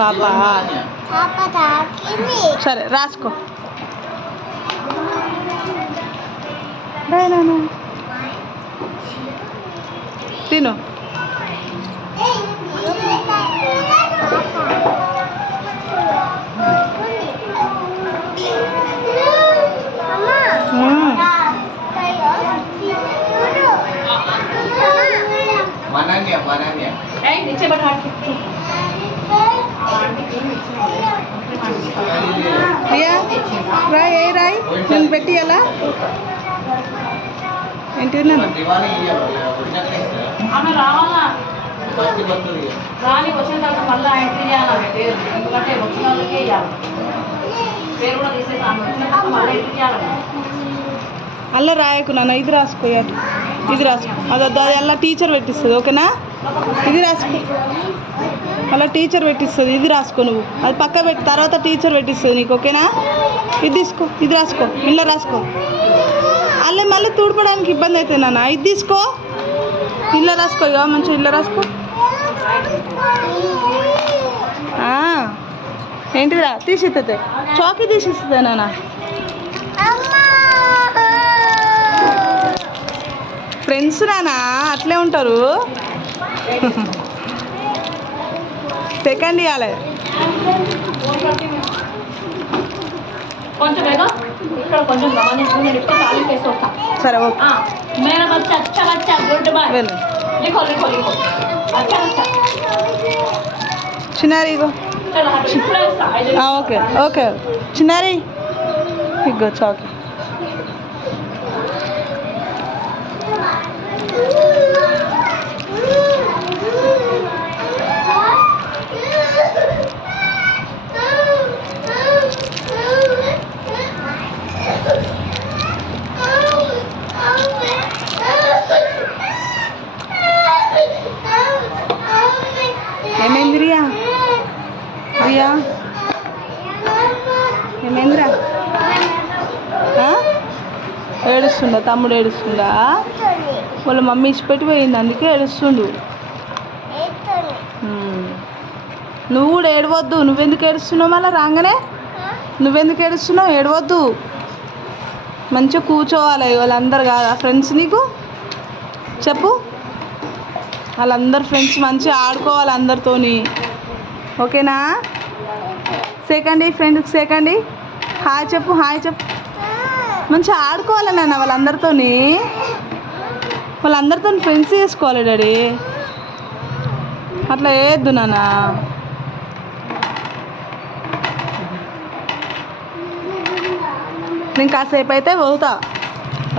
పాప సరే రాసుకో. తిను. రాయ్ ఏ రాయ్ నేను పెట్టి ఎలా ఏంటి అలా రాయకు నాన్న. ఇది రాసుకోయాలి, ఇది రాసుకో. అది అలా టీచర్ పెట్టిస్తుంది. ఓకేనా? ఇది రాసుకో, అలా టీచర్ పెట్టిస్తుంది. ఇది రాసుకో నువ్వు. అది పక్క పెట్టి తర్వాత టీచర్ పెట్టిస్తుంది నీకు. ఓకేనా? ఇది తీసుకో, ఇది రాసుకో. ఇలా రాసుకో. అలా మళ్ళీ తుడపడానికి ఇబ్బంది అవుతుంది నాన్న. ఇది తీసుకో, ఇలా రాసుకో. ఇక మంచిగా ఇలా రాసుకో. ఏంటిదా తీసిస్తుంది? చాకీ తీసిస్తుంది నాన్న. ఫ్రెండ్స్ నాన్న అట్లే ఉంటారు. సెకండ్ ఇవ్వాలి. సరే ఓకే. చిన్నారి ఇగో. ఓకే ఓకే చిన్నారి ఇగో చాకీ. ఏమైంది రియా? రియా ఏమైందిరా? ఏడుస్తుండా? తమ్ముడు ఏడుస్తుండా? వాళ్ళ మమ్మీ ఇచ్చిపెట్టి పోయింది, అందుకే ఏడుస్తుండు. నువ్వు కూడా ఏడవద్దు. నువ్వెందుకు ఏడుస్తున్నావు? మళ్ళీ రాగానే నువ్వెందుకు ఏడుస్తున్నావు? ఏడవద్దు. మంచిగా కూర్చోవాలి. వాళ్ళందరు కాదా ఫ్రెండ్స్ నీకు? చెప్పు. వాళ్ళందరు ఫ్రెండ్స్ మంచిగా ఆడుకోవాలి అందరితోని. ఓకేనా? సెకండ్ ఫ్రెండ్కి సెకండ్ హాయ్ చెప్పు. హాయ్ చెప్పు. మంచిగా ఆడుకోవాలి నాన్న వాళ్ళందరితోని. వాళ్ళందరితో ఫ్రెండ్స్ చేసుకోవాలి డాడీ. అట్లా వేయద్దు నాన్న. నేను కాసేపు అయితే పోతా.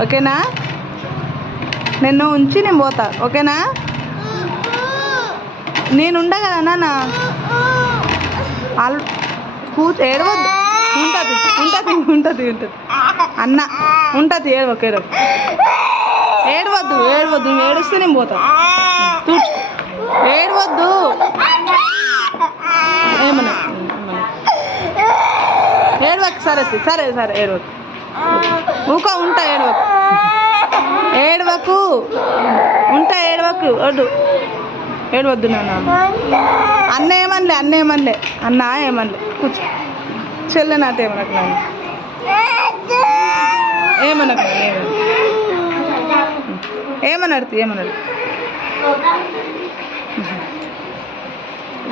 ఓకేనా? నిన్ను ఉంచి నేను పోతా. ఓకేనా? నేనుండ కదా నాన్న. ఏడవద్దు. ఉంటుంది ఉంటుంది ఉంటుంది ఉంటుంది అన్న ఉంటుంది. ఏడవకు ఏడవకు. ఏడవద్దు ఏడవద్దు. నువ్వు ఏడుస్తే నేను పోతా. తూర్చుకో. ఏడవద్దు. ఏమన్నా ఏడవకు. సరే సరే సరే ఏడవకు. ఊకో. ఉంటా. ఏడవకు ఏడవకు. ఉంటా. ఏడవకు. వద్దు. ఏడవద్దు నాన్న. అన్న ఏమనలే. అన్న ఏమనలే. అన్న ఏమనలే. కూర్చో. చెల్లె నాట ఏమనకు నాన్న. ఏమనకు. ఏమన్నాడు? ఏమన్నాడు?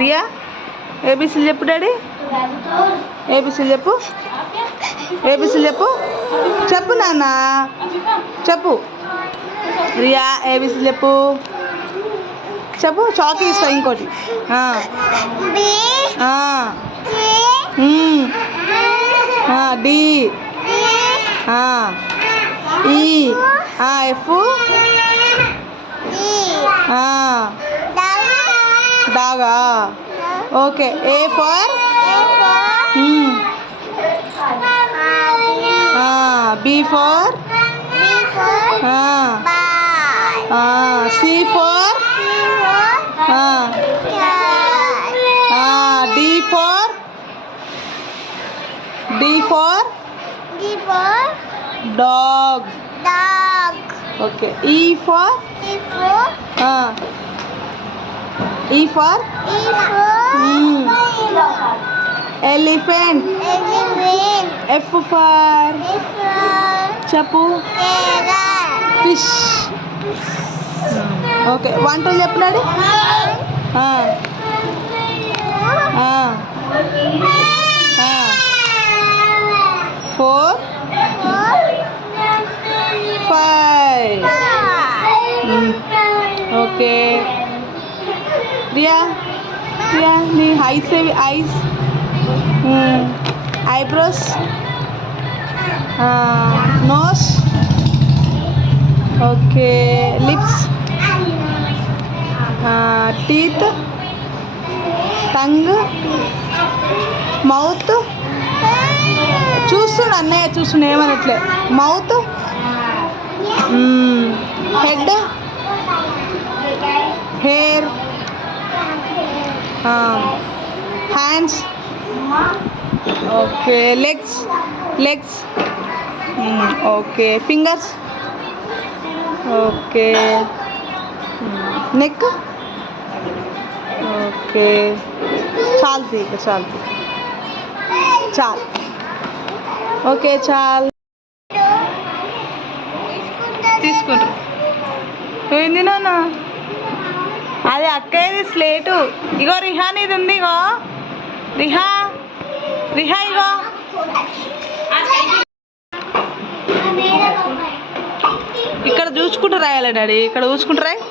రియా ఏబీసీలు చెప్పు డాడీ. ఏబీసీలు చెప్పు. ఏబీసీలు చెప్పు. చెప్పు నాన్న చెప్పు. రియా ఏబీసీలు చెప్పు. చెప్పు. చాకీ ఇస్తా ఇంకోటి. డి ఈ ఎఫ్ డాగా. Okay. A for B for C for D for dog. Okay. E for E for elephant. F for చెప్పు fish. ఓకే 1 2 చెప్పినాడు. 4 5. ఓకే రియా నీ eyes eyebrows nose okay lips teeth tongue mouth చూస్తున్నా అన్నయ్య చూస్తున్నా ఏమనట్లే mouth head hair hands okay legs okay fingers okay neck okay చాలు okay చాలు తీసుకుంటారు. ఏంది నాన్న అది అక్కది స్లేటు. ఇగో రిహా నీది ఉంది. ఇగో రిహా ఇగో ఇక్కడ చూసుకుంటూ రాయాలి డాడీ. ఇక్కడ చూసుకుంటూ రాయి.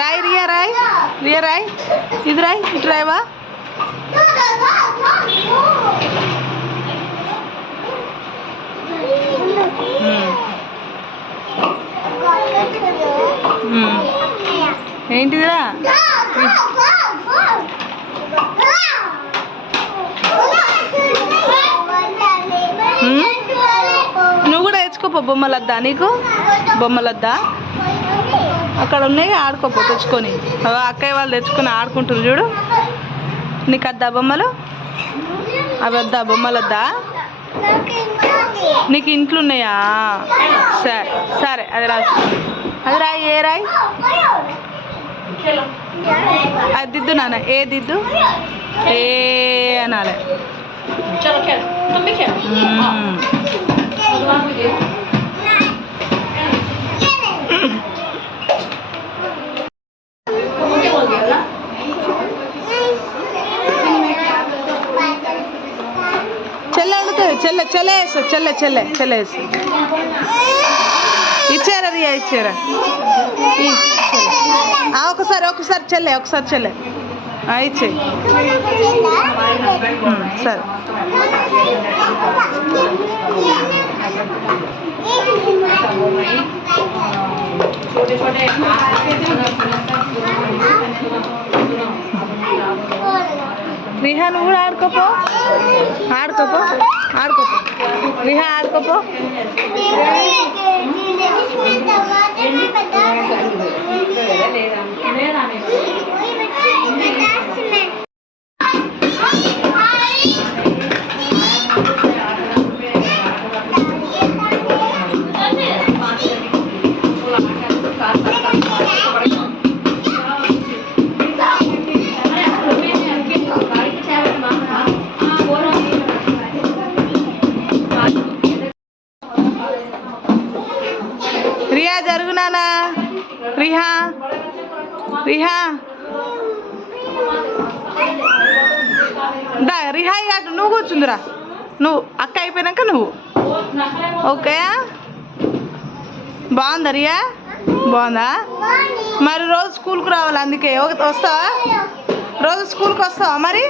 రాయి రియా రాయి ఇది రాయి ఇటు రాయవా. ఏంటిదిరా నువ్వు కూడా తెచ్చుకోపో బొమ్మలద్దా. నీకు బొమ్మలద్దా అక్కడ ఉన్నాయి ఆడుకోపో తెచ్చుకొని. అక్కయ్య వాళ్ళు తెచ్చుకొని ఆడుకుంటారు చూడు. నీకు వద్దా బొమ్మలు? అవి వద్దా బొమ్మలద్దా? నీకు ఇంట్లో ఉన్నాయా? సరే అది రాయి. ఏ రాయి? అది దిద్దు నాన్న. ఏ దిద్దు? ఏ అనాలి. చెల్లె అడుగుతుంది. చెల్లె ఇచ్చారా రియా? ఇచ్చారా? ఒకసారి చెల్లె ఇచ్చేయి. సరే రిహా నువ్వు కూడా ఆడుకోపో. రిహా ఆడుకోపో. రియా జరుగునానా. రిహా దా రిహా అటు నువ్వు కూర్చుందిరా. నువ్వు అక్క అయిపోయినాక నువ్వు. ఓకే బాగుందా రియా? బాగుందా? మరి రోజు స్కూల్కి రావాలి. అందుకే వస్తావా? రోజు స్కూల్కి వస్తావా మరి?